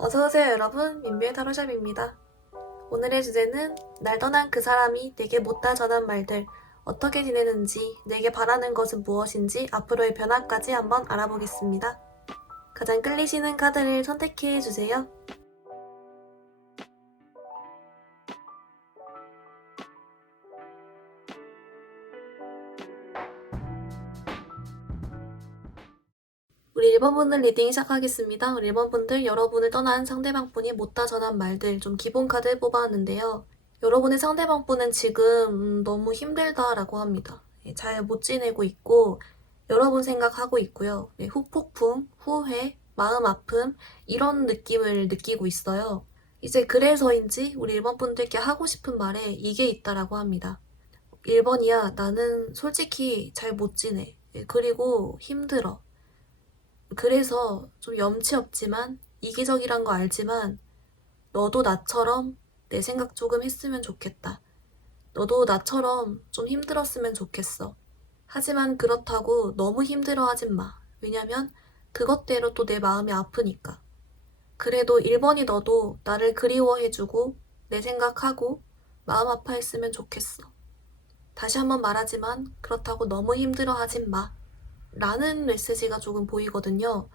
어서오세요 여러분, 민비의 타로샵입니다. 오늘의 주제는 날 떠난 그 사람이 내게 못다 전한 말들, 어떻게 지내는지, 내게 바라는 것은 무엇인지 앞으로의 변화까지 한번 알아보겠습니다. 가장 끌리시는 카드를 선택해주세요. 우리 1번분들 리딩 시작하겠습니다. 우리 1번분들 여러분을 떠난 상대방분이 못다 전한 말들 좀 기본 카드 뽑아왔는데요. 여러분의 상대방분은 지금 너무 힘들다라고 합니다. 잘 못 지내고 있고 여러분 생각하고 있고요. 후폭풍, 후회, 마음 아픔 이런 느낌을 느끼고 있어요. 이제 그래서인지 우리 1번 분들께 하고 싶은 말에 이게 있다라고 합니다. 1번이야, 나는 솔직히 잘 못 지내. 그리고 힘들어. 그래서 좀 염치 없지만 이기적이란 거 알지만 너도 나처럼 내 생각 조금 했으면 좋겠다. 너도 나처럼 좀 힘들었으면 좋겠어. 하지만 그렇다고 너무 힘들어하진 마. 왜냐면 그것대로 또 내 마음이 아프니까. 그래도 1번이 너도 나를 그리워해주고 내 생각하고 마음 아파했으면 좋겠어. 다시 한번 말하지만 그렇다고 너무 힘들어하진 마. 라는 메시지가 조금 보이거든요.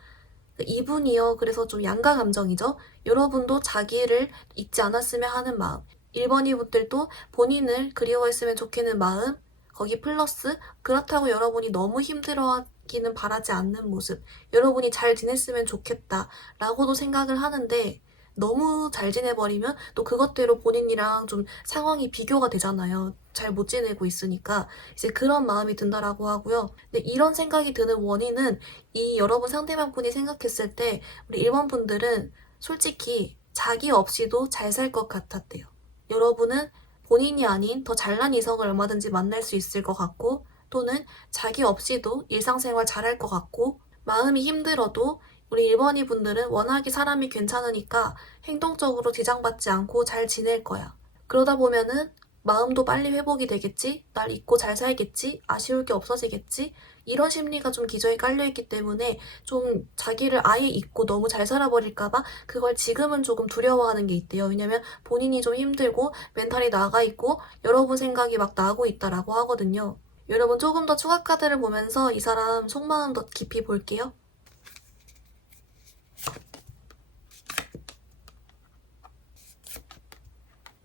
이분이요. 그래서 좀 양가 감정이죠. 여러분도 자기를 잊지 않았으면 하는 마음. 1번이 분들도 본인을 그리워했으면 좋겠는 마음. 거기 플러스 그렇다고 여러분이 너무 힘들어하기는 바라지 않는 모습. 여러분이 잘 지냈으면 좋겠다 라고도 생각을 하는데 너무 잘 지내버리면 또 그것대로 본인이랑 좀 상황이 비교가 되잖아요. 잘 못 지내고 있으니까 이제 그런 마음이 든다라고 하고요. 근데 이런 생각이 드는 원인은 이 여러분 상대방 분이 생각했을 때 우리 1번 분들은 솔직히 자기 없이도 잘 살 것 같았대요. 여러분은 본인이 아닌 더 잘난 이성을 얼마든지 만날 수 있을 것 같고 또는 자기 없이도 일상생활 잘할 것 같고 마음이 힘들어도 우리 1번이 분들은 워낙에 사람이 괜찮으니까 행동적으로 지장받지 않고 잘 지낼 거야. 그러다 보면은 마음도 빨리 회복이 되겠지? 날 잊고 잘 살겠지? 아쉬울 게 없어지겠지? 이런 심리가 좀 기저에 깔려있기 때문에 좀 자기를 아예 잊고 너무 잘 살아버릴까봐 그걸 지금은 조금 두려워하는 게 있대요. 왜냐면 본인이 좀 힘들고 멘탈이 나가있고 여러분 생각이 막 나고 있다라고 하거든요. 여러분 조금 더 추가 카드를 보면서 이 사람 속마음 더 깊이 볼게요.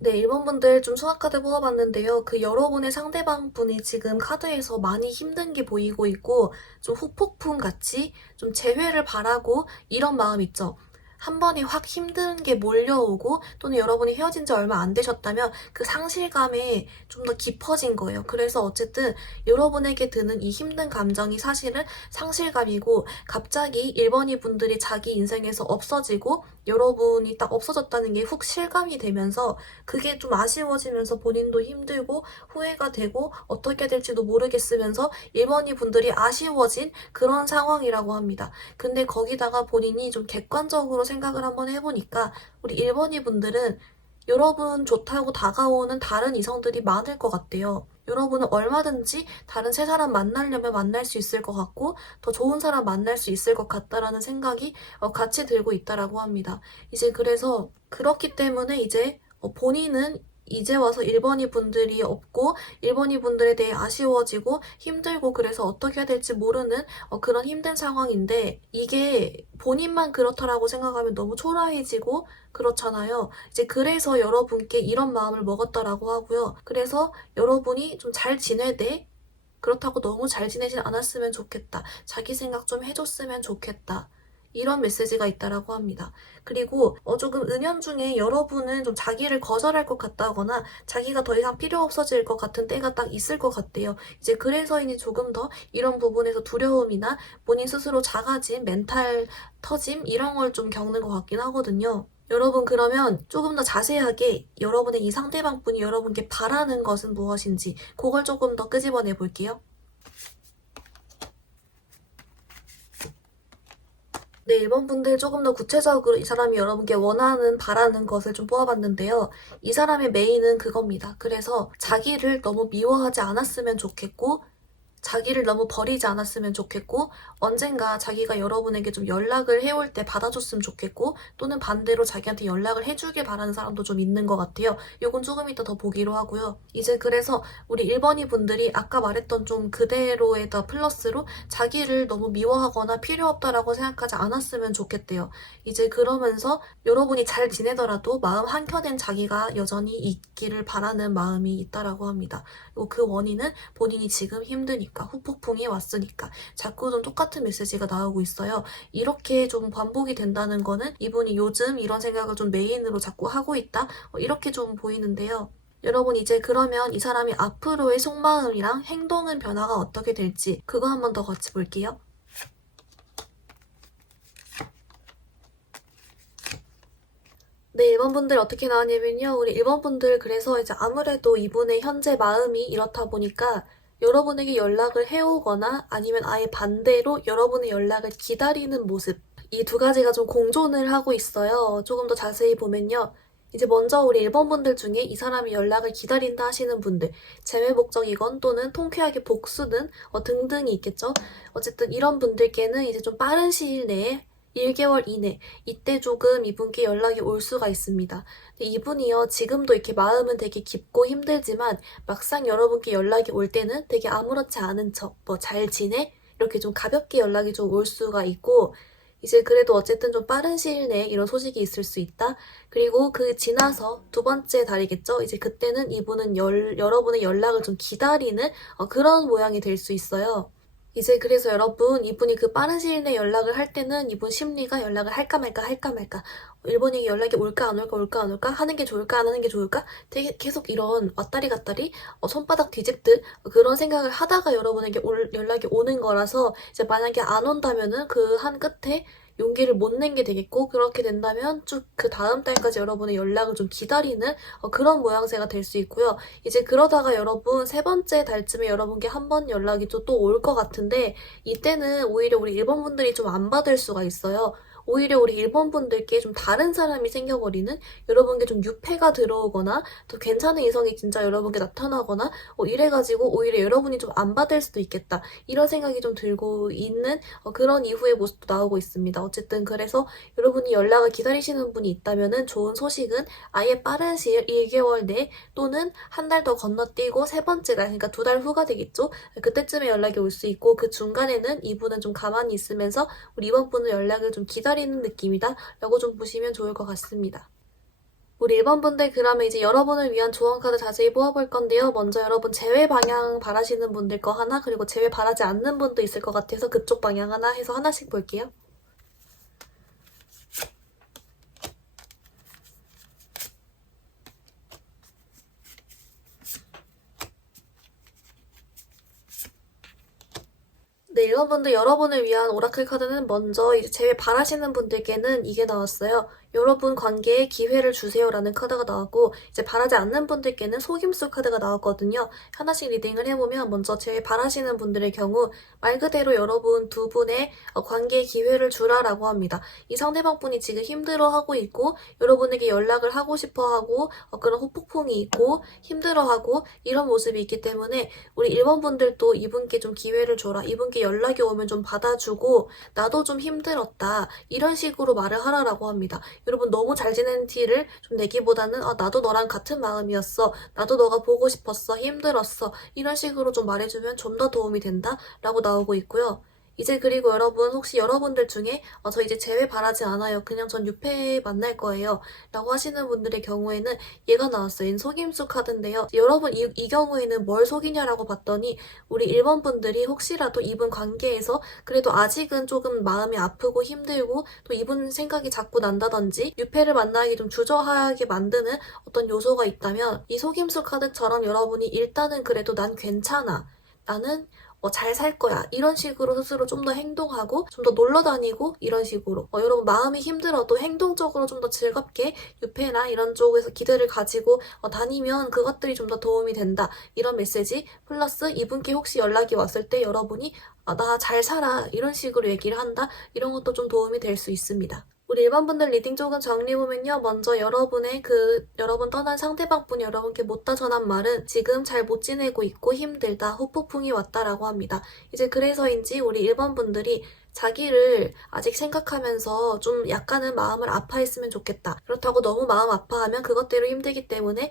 네, 1번 분들 좀 수학카드 뽑아봤는데요. 그 여러분의 상대방 분이 지금 카드에서 많이 힘든 게 보이고 있고 좀 후폭풍 같이 좀 재회를 바라고 이런 마음 있죠. 한 번에 확 힘든 게 몰려오고 또는 여러분이 헤어진 지 얼마 안 되셨다면 그 상실감에 좀 더 깊어진 거예요. 그래서 어쨌든 여러분에게 드는 이 힘든 감정이 사실은 상실감이고 갑자기 1번이 분들이 자기 인생에서 없어지고 여러분이 딱 없어졌다는 게 훅 실감이 되면서 그게 좀 아쉬워지면서 본인도 힘들고 후회가 되고 어떻게 될지도 모르겠으면서 1번이 분들이 아쉬워진 그런 상황이라고 합니다. 근데 거기다가 본인이 좀 객관적으로 생각을 한번 해보니까 우리 1번이 분들은 여러분 좋다고 다가오는 다른 이성들이 많을 것 같대요. 여러분은 얼마든지 다른 새 사람 만나려면 만날 수 있을 것 같고 더 좋은 사람 만날 수 있을 것 같다라는 생각이 같이 들고 있다라고 합니다. 이제 그래서 그렇기 때문에 이제 본인은 이제 와서 1번이 분들이 없고 1번이 분들에 대해 아쉬워지고 힘들고 그래서 어떻게 해야 될지 모르는 그런 힘든 상황인데 이게 본인만 그렇다라고 생각하면 너무 초라해지고 그렇잖아요. 이제 그래서 여러분께 이런 마음을 먹었다라고 하고요. 그래서 여러분이 좀 잘 지내되 그렇다고 너무 잘 지내진 않았으면 좋겠다. 자기 생각 좀 해줬으면 좋겠다. 이런 메시지가 있다라고 합니다. 그리고 조금 은연중에 여러분은 좀 자기를 거절할 것 같다거나 자기가 더 이상 필요 없어질 것 같은 때가 딱 있을 것 같대요. 이제 그래서인지 조금 더 이런 부분에서 두려움이나 본인 스스로 작아짐, 멘탈 터짐 이런 걸 좀 겪는 것 같긴 하거든요. 여러분 그러면 조금 더 자세하게 여러분의 이 상대방 분이 여러분께 바라는 것은 무엇인지 그걸 조금 더 끄집어내 볼게요. 네, 1번 분들 조금 더 구체적으로 이 사람이 여러분께 원하는, 바라는 것을 좀 뽑아봤는데요. 이 사람의 메인은 그겁니다. 그래서 자기를 너무 미워하지 않았으면 좋겠고 자기를 너무 버리지 않았으면 좋겠고 언젠가 자기가 여러분에게 좀 연락을 해올 때 받아줬으면 좋겠고 또는 반대로 자기한테 연락을 해주길 바라는 사람도 좀 있는 것 같아요. 요건 조금 이따 더 보기로 하고요. 이제 그래서 우리 1번이 분들이 아까 말했던 좀 그대로에다 플러스로 자기를 너무 미워하거나 필요 없다라고 생각하지 않았으면 좋겠대요. 이제 그러면서 여러분이 잘 지내더라도 마음 한켠엔 자기가 여전히 있기를 바라는 마음이 있다라고 합니다. 그리고 그 원인은 본인이 지금 힘드니까 후폭풍이 왔으니까 자꾸 좀 똑같은 메시지가 나오고 있어요. 이렇게 좀 반복이 된다는 거는 이분이 요즘 이런 생각을 좀 메인으로 자꾸 하고 있다 이렇게 좀 보이는데요. 여러분 이제 그러면 이 사람이 앞으로의 속마음이랑 행동은 변화가 어떻게 될지 그거 한 번 더 같이 볼게요. 네, 1번 분들 어떻게 나왔냐면요. 우리 1번 분들 그래서 이제 아무래도 이분의 현재 마음이 이렇다 보니까 여러분에게 연락을 해오거나 아니면 아예 반대로 여러분의 연락을 기다리는 모습. 이 두 가지가 좀 공존을 하고 있어요. 조금 더 자세히 보면요. 이제 먼저 우리 1번 분들 중에 이 사람이 연락을 기다린다 하시는 분들, 재회 목적이건 또는 통쾌하게 복수든 등등이 있겠죠. 어쨌든 이런 분들께는 이제 좀 빠른 시일 내에 1개월 이내 이때 조금 이분께 연락이 올 수가 있습니다. 근데 이분이요 지금도 이렇게 마음은 되게 깊고 힘들지만 막상 여러분께 연락이 올 때는 되게 아무렇지 않은 척 뭐 잘 지내? 이렇게 좀 가볍게 연락이 좀 올 수가 있고 이제 그래도 어쨌든 좀 빠른 시일 내에 이런 소식이 있을 수 있다. 그리고 그 지나서 두 번째 달이겠죠. 이제 그때는 이분은 여러분의 연락을 좀 기다리는 그런 모양이 될 수 있어요. 이제 그래서 여러분 이분이 그 빠른 시일 내에 연락을 할 때는 이분 심리가 연락을 할까 말까 할까 말까 일본에게 연락이 올까 안 올까 올까 안 올까 하는 게 좋을까 안 하는 게 좋을까 되게 계속 이런 왔다리 갔다리 손바닥 뒤집듯 그런 생각을 하다가 여러분에게 연락이 오는 거라서 이제 만약에 안 온다면은 그 한 끝에 용기를 못 낸 게 되겠고 그렇게 된다면 쭉 그 다음 달까지 여러분의 연락을 좀 기다리는 그런 모양새가 될 수 있고요. 이제 그러다가 여러분 세 번째 달쯤에 여러분께 한 번 연락이 또 올 것 같은데 이때는 오히려 우리 1번 분들이 좀 안 받을 수가 있어요. 오히려 우리 1번 분들께 좀 다른 사람이 생겨버리는 여러분께 좀 유패가 들어오거나 또 괜찮은 이성이 진짜 여러분께 나타나거나 이래가지고 오히려 여러분이 좀 안 받을 수도 있겠다 이런 생각이 좀 들고 있는 그런 이후의 모습도 나오고 있습니다. 어쨌든 그래서 여러분이 연락을 기다리시는 분이 있다면은 좋은 소식은 아예 빠른 시일 1개월 내 또는 한 달 더 건너뛰고 세 번째 날 그러니까 2달 후가 되겠죠. 그때쯤에 연락이 올 수 있고 그 중간에는 이분은 좀 가만히 있으면서 우리 이번 분은 연락을 좀 기다리는 느낌이다 라고 좀 보시면 좋을 것 같습니다. 우리 1번 분들 그러면 이제 여러분을 위한 조언 카드 자세히 뽑아볼 건데요. 먼저 여러분 제외 방향 바라시는 분들 거 하나 그리고 제외 바라지 않는 분도 있을 것 같아서 그쪽 방향 하나 해서 하나씩 볼게요. 네, 1번 분들 여러분을 위한 오라클 카드는 먼저 이제 제외 바라시는 분들께는 이게 나왔어요. 여러분 관계에 기회를 주세요라는 카드가 나왔고 이제 바라지 않는 분들께는 속임수 카드가 나왔거든요. 하나씩 리딩을 해보면 먼저 제일 바라시는 분들의 경우 말 그대로 여러분 두 분의 관계에 기회를 주라라고 합니다. 이 상대방 분이 지금 힘들어하고 있고 여러분에게 연락을 하고 싶어하고 그런 후폭풍이 있고 힘들어하고 이런 모습이 있기 때문에 우리 1번 분들도 이분께 좀 기회를 줘라. 이분께 연락이 오면 좀 받아주고 나도 좀 힘들었다. 이런 식으로 말을 하라라고 합니다. 여러분 너무 잘 지내는 티를 좀 내기보다는 나도 너랑 같은 마음이었어. 나도 너가 보고 싶었어. 힘들었어. 이런 식으로 좀 말해주면 좀 더 도움이 된다 라고 나오고 있고요. 이제 그리고 여러분 혹시 여러분들 중에 저 이제 재회 바라지 않아요. 그냥 전 유패 만날 거예요. 라고 하시는 분들의 경우에는 얘가 나왔어요. 얘는 속임수 카드인데요. 여러분 이 경우에는 뭘 속이냐라고 봤더니 우리 1번 분들이 혹시라도 이분 관계에서 그래도 아직은 조금 마음이 아프고 힘들고 또 이분 생각이 자꾸 난다든지 유패를 만나기 좀 주저하게 만드는 어떤 요소가 있다면 이 속임수 카드처럼 여러분이 일단은 그래도 난 괜찮아. 나는 잘 살 거야. 이런 식으로 스스로 좀 더 행동하고 좀 더 놀러 다니고 이런 식으로 여러분 마음이 힘들어도 행동적으로 좀 더 즐겁게 유패나 이런 쪽에서 기대를 가지고 다니면 그것들이 좀 더 도움이 된다. 이런 메시지 플러스 이분께 혹시 연락이 왔을 때 여러분이 나 잘 살아 이런 식으로 얘기를 한다. 이런 것도 좀 도움이 될 수 있습니다. 우리 일반 분들 리딩 조금 정리해보면요. 먼저 여러분 떠난 상대방분이 여러분께 못다 전한 말은 지금 잘 못 지내고 있고 힘들다, 후폭풍이 왔다라고 합니다. 이제 그래서인지 우리 일반 분들이 자기를 아직 생각하면서 좀 약간은 마음을 아파했으면 좋겠다. 그렇다고 너무 마음 아파하면 그것대로 힘들기 때문에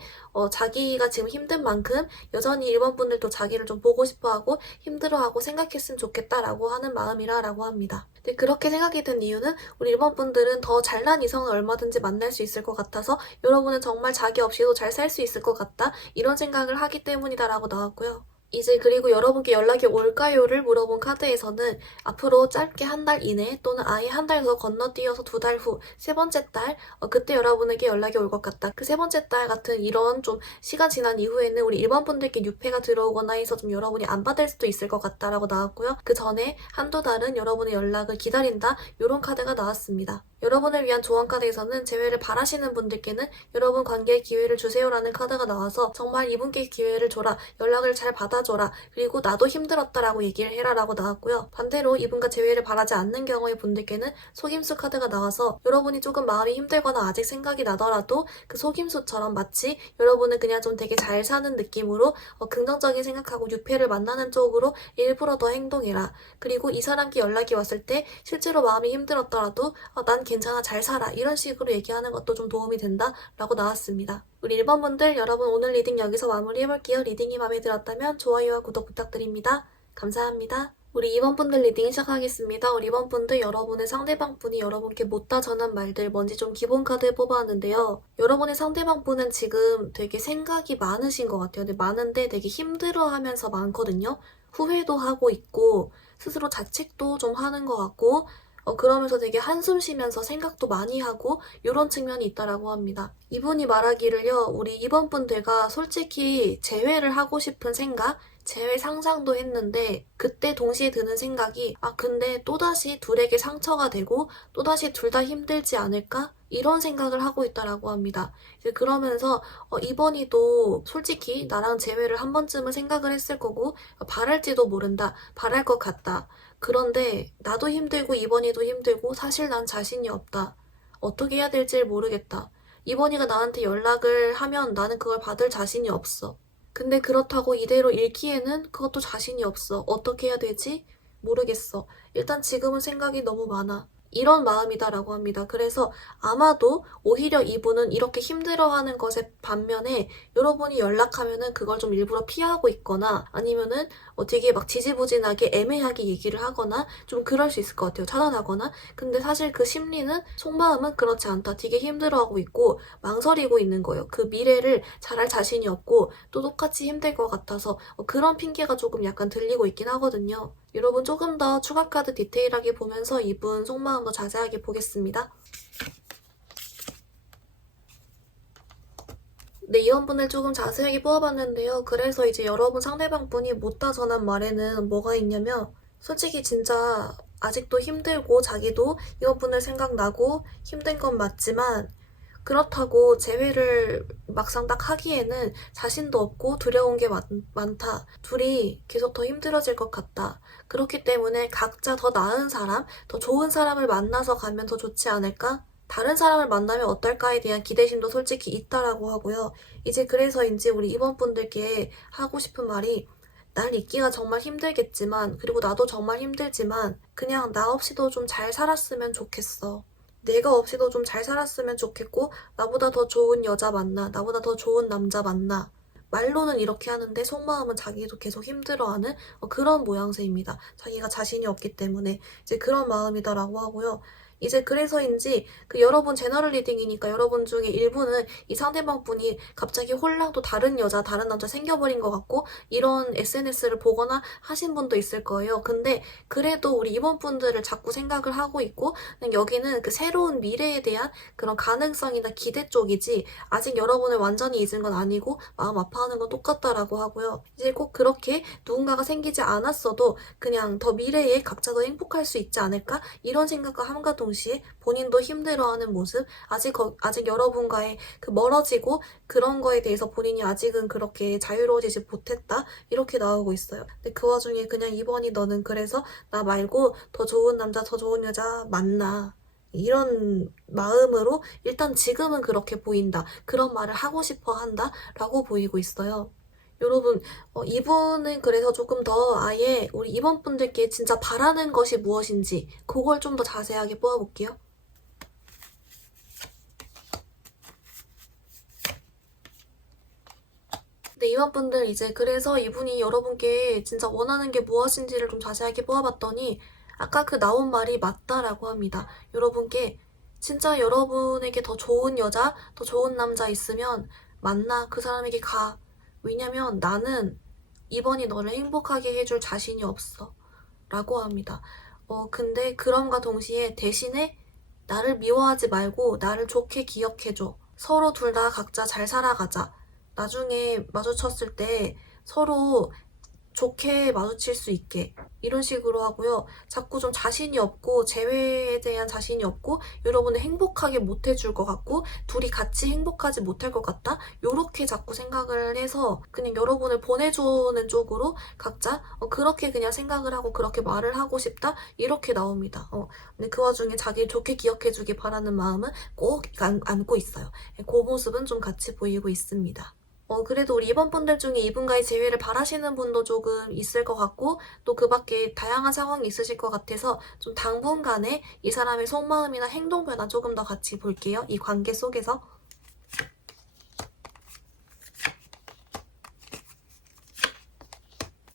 자기가 지금 힘든 만큼 여전히 일반 분들도 자기를 좀 보고 싶어하고 힘들어하고 생각했으면 좋겠다라고 하는 마음이라고 합니다. 근데 그렇게 생각이 든 이유는 우리 일반 분들은 더 잘난 이성을 얼마든지 만날 수 있을 것 같아서 여러분은 정말 자기 없이도 잘 살 수 있을 것 같다 이런 생각을 하기 때문이다라고 나왔고요. 이제 그리고 여러분께 연락이 올까요를 물어본 카드에서는 앞으로 짧게 한 달 이내 또는 아예 한 달 더 건너뛰어서 2달 후, 세 번째 달, 그때 여러분에게 연락이 올 것 같다. 그 세 번째 달 같은 이런 좀 시간 지난 이후에는 우리 일반 분들께 유패가 들어오거나 해서 좀 여러분이 안 받을 수도 있을 것 같다라고 나왔고요. 그 전에 한두 달은 여러분의 연락을 기다린다. 이런 카드가 나왔습니다. 여러분을 위한 조언 카드에서는 재회를 바라시는 분들께는 여러분 관계에 기회를 주세요라는 카드가 나와서 정말 이분께 기회를 줘라, 연락을 잘 받아줘라, 그리고 나도 힘들었다라고 얘기를 해라라고 나왔고요. 반대로 이분과 재회를 바라지 않는 경우의 분들께는 속임수 카드가 나와서 여러분이 조금 마음이 힘들거나 아직 생각이 나더라도 그 속임수처럼 마치 여러분은 그냥 좀 되게 잘 사는 느낌으로 긍정적인 생각하고 유패를 만나는 쪽으로 일부러 더 행동해라. 그리고 이 사람께 연락이 왔을 때 실제로 마음이 힘들었더라도 난 괜찮아, 잘 살아, 이런 식으로 얘기하는 것도 좀 도움이 된다 라고 나왔습니다. 우리 1번 분들, 여러분 오늘 리딩 여기서 마무리해볼게요. 리딩이 마음에 들었다면 좋아요와 구독 부탁드립니다. 감사합니다. 우리 2번 분들 리딩 시작하겠습니다. 우리 2번 분들, 여러분의 상대방 분이 여러분께 못다 전한 말들 뭔지 좀 기본 카드 뽑아왔는데요. 여러분의 상대방 분은 지금 되게 생각이 많으신 것 같아요. 근데 많은데 되게 힘들어하면서 많거든요. 후회도 하고 있고 스스로 자책도 좀 하는 것 같고 그러면서 되게 한숨 쉬면서 생각도 많이 하고 이런 측면이 있다라고 합니다. 이분이 말하기를요. 우리 이번 분들과 솔직히 재회를 하고 싶은 생각, 재회 상상도 했는데 그때 동시에 드는 생각이 근데 또다시 둘에게 상처가 되고 또다시 둘 다 힘들지 않을까? 이런 생각을 하고 있다라고 합니다. 이제 그러면서 이번이도 솔직히 나랑 재회를 한 번쯤은 생각을 했을 거고 바랄지도 모른다. 바랄 것 같다. 그런데 나도 힘들고 이번이도 힘들고 사실 난 자신이 없다. 어떻게 해야 될지 모르겠다. 이번이가 나한테 연락을 하면 나는 그걸 받을 자신이 없어. 근데 그렇다고 이대로 잃기에는 그것도 자신이 없어. 어떻게 해야 되지? 모르겠어. 일단 지금은 생각이 너무 많아. 이런 마음이다라고 합니다. 그래서 아마도 오히려 이분은 이렇게 힘들어하는 것에 반면에 여러분이 연락하면은 그걸 좀 일부러 피하고 있거나 아니면은 되게 막 지지부진하게 애매하게 얘기를 하거나 좀 그럴 수 있을 것 같아요. 차단하거나. 근데 사실 그 심리는 속마음은 그렇지 않다. 되게 힘들어하고 있고 망설이고 있는 거예요. 그 미래를 잘할 자신이 없고 또 똑같이 힘들 것 같아서 그런 핑계가 조금 약간 들리고 있긴 하거든요. 여러분 조금 더 추가 카드 디테일하게 보면서 이분 속마음 더 자세하게 보겠습니다. 네, 이원분을 조금 자세하게 뽑아봤는데요. 그래서 이제 여러분 상대방 분이 못다 전한 말에는 뭐가 있냐면 솔직히 진짜 아직도 힘들고 자기도 이원분을 생각나고 힘든 건 맞지만 그렇다고 재회를 막상 딱 하기에는 자신도 없고 두려운 게 많다. 둘이 계속 더 힘들어질 것 같다. 그렇기 때문에 각자 더 나은 사람, 더 좋은 사람을 만나서 가면 더 좋지 않을까? 다른 사람을 만나면 어떨까에 대한 기대심도 솔직히 있다라고 하고요. 이제 그래서인지 우리 이번 분들께 하고 싶은 말이 날 잊기가 정말 힘들겠지만 그리고 나도 정말 힘들지만 그냥 나 없이도 좀 잘 살았으면 좋겠어. 내가 없이도 좀 잘 살았으면 좋겠고 나보다 더 좋은 여자 만나, 나보다 더 좋은 남자 만나. 말로는 이렇게 하는데 속마음은 자기도 계속 힘들어하는 그런 모양새입니다. 자기가 자신이 없기 때문에 이제 그런 마음이다라고 하고요. 이제 그래서인지 그 여러분 제너럴 리딩이니까 여러분 중에 일부는 이 상대방 분이 갑자기 홀랑 또 다른 여자, 다른 남자 생겨버린 것 같고 이런 SNS를 보거나 하신 분도 있을 거예요. 근데 그래도 우리 이번 분들을 자꾸 생각을 하고 있고 여기는 그 새로운 미래에 대한 그런 가능성이나 기대 쪽이지 아직 여러분을 완전히 잊은 건 아니고 마음 아파하는 건 똑같다라고 하고요. 이제 꼭 그렇게 누군가가 생기지 않았어도 그냥 더 미래에 각자 더 행복할 수 있지 않을까? 이런 생각과 함과 동시에 본인도 힘들어하는 모습, 아직 여러분과의 그 멀어지고 그런 거에 대해서 본인이 아직은 그렇게 자유로워지지 못했다 이렇게 나오고 있어요. 근데 그 와중에 그냥 이번이 너는 그래서 나 말고 더 좋은 남자, 더 좋은 여자 만나. 이런 마음으로 일단 지금은 그렇게 보인다. 그런 말을 하고 싶어 한다. 라고 보이고 있어요. 여러분, 이분은 그래서 조금 더 아예 우리 이번분들께 진짜 바라는 것이 무엇인지 그걸 좀 더 자세하게 뽑아볼게요. 네, 이번분들 이제 그래서 이분이 여러분께 진짜 원하는 게 무엇인지를 좀 자세하게 뽑아봤더니 아까 그 나온 말이 맞다라고 합니다. 여러분께 진짜 여러분에게 더 좋은 여자, 더 좋은 남자 있으면 만나 그 사람에게 가. 왜냐면 나는 이번이 너를 행복하게 해줄 자신이 없어. 라고 합니다. 근데 그럼과 동시에 대신에 나를 미워하지 말고 나를 좋게 기억해줘. 서로 둘 다 각자 잘 살아가자. 나중에 마주쳤을 때 서로 좋게 마주칠 수 있게 이런 식으로 하고요. 자꾸 좀 자신이 없고 재회에 대한 자신이 없고 여러분을 행복하게 못 해줄 것 같고 둘이 같이 행복하지 못할 것 같다. 요렇게 자꾸 생각을 해서 그냥 여러분을 보내주는 쪽으로 각자 그렇게 그냥 생각을 하고 그렇게 말을 하고 싶다. 이렇게 나옵니다. 근데 그 와중에 자기를 좋게 기억해주기 바라는 마음은 꼭 안고 있어요. 그 모습은 좀 같이 보이고 있습니다. 그래도 우리 이번 분들 중에 이분과의 재회를 바라시는 분도 조금 있을 것 같고, 또 그 밖에 다양한 상황이 있으실 것 같아서 좀 당분간에 이 사람의 속마음이나 행동 변화 조금 더 같이 볼게요. 이 관계 속에서.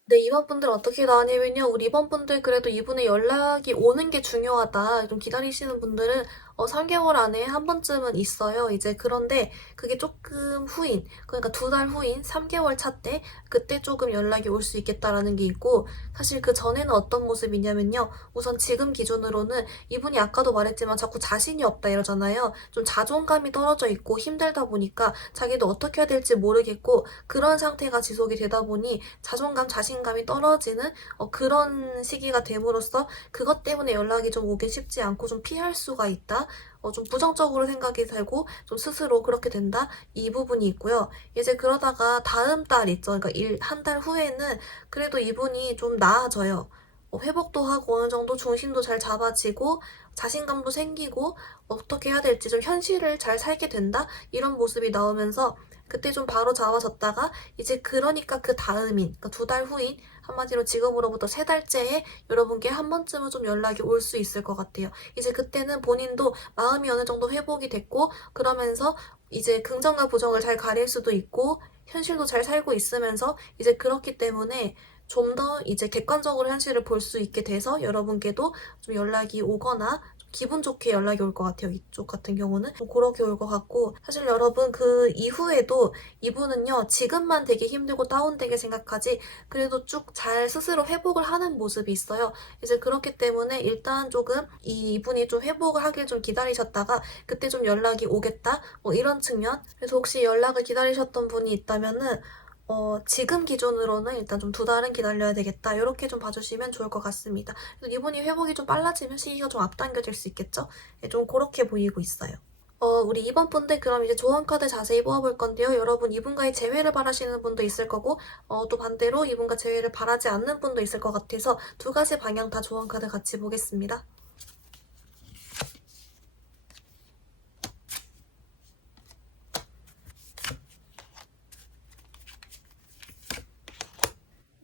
네, 이번 분들 어떻게 나왔냐면요. 우리 이번 분들 그래도 이분의 연락이 오는 게 중요하다. 좀 기다리시는 분들은 3개월 안에 한 번쯤은 있어요. 이제 그런데 그게 조금 후인, 그러니까 2달 후인 3개월 차 때 그때 조금 연락이 올 수 있겠다라는 게 있고 사실 그 전에는 어떤 모습이냐면요. 우선 지금 기준으로는 이분이 아까도 말했지만 자꾸 자신이 없다 이러잖아요. 좀 자존감이 떨어져 있고 힘들다 보니까 자기도 어떻게 해야 될지 모르겠고 그런 상태가 지속이 되다 보니 자존감, 자신감이 떨어지는 그런 시기가 됨으로써 그것 때문에 연락이 좀 오기 쉽지 않고 좀 피할 수가 있다. 좀 부정적으로 생각이 들고 좀 스스로 그렇게 된다. 이 부분이 있고요. 이제 그러다가 다음 달 있죠. 그러니까 한 달 후에는 그래도 이분이 좀 나아져요. 회복도 하고 어느 정도 중심도 잘 잡아지고 자신감도 생기고 어떻게 해야 될지 좀 현실을 잘 살게 된다. 이런 모습이 나오면서 그때 좀 바로 잡아졌다가 이제 그러니까 그 다음인 그러니까 2달 후인 한마디로 지금으로부터 3달째에 여러분께 한 번쯤은 좀 연락이 올 수 있을 것 같아요. 이제 그때는 본인도 마음이 어느 정도 회복이 됐고 그러면서 이제 긍정과 부정을 잘 가릴 수도 있고 현실도 잘 살고 있으면서 이제 그렇기 때문에 좀 더 이제 객관적으로 현실을 볼 수 있게 돼서 여러분께도 좀 연락이 오거나 기분 좋게 연락이 올 것 같아요. 이쪽 같은 경우는 그렇게 올 것 같고 사실 여러분 그 이후에도 이분은요 지금만 되게 힘들고 다운되게 생각하지 그래도 쭉 잘 스스로 회복을 하는 모습이 있어요. 이제 그렇기 때문에 일단 조금 이분이 좀 회복을 하길 좀 기다리셨다가 그때 좀 연락이 오겠다 이런 측면. 그래서 혹시 연락을 기다리셨던 분이 있다면은 지금 기준으로는 일단 좀 2달은 기다려야 되겠다. 이렇게 좀 봐주시면 좋을 것 같습니다. 그래서 이분이 회복이 좀 빨라지면 시기가 좀 앞당겨질 수 있겠죠? 네, 좀 그렇게 보이고 있어요. 우리 이번 분들 그럼 이제 조언 카드 자세히 뽑아볼 건데요. 여러분 이분과의 재회를 바라시는 분도 있을 거고 또 반대로 이분과 재회를 바라지 않는 분도 있을 것 같아서 2가지 방향 다 조언 카드 같이 보겠습니다.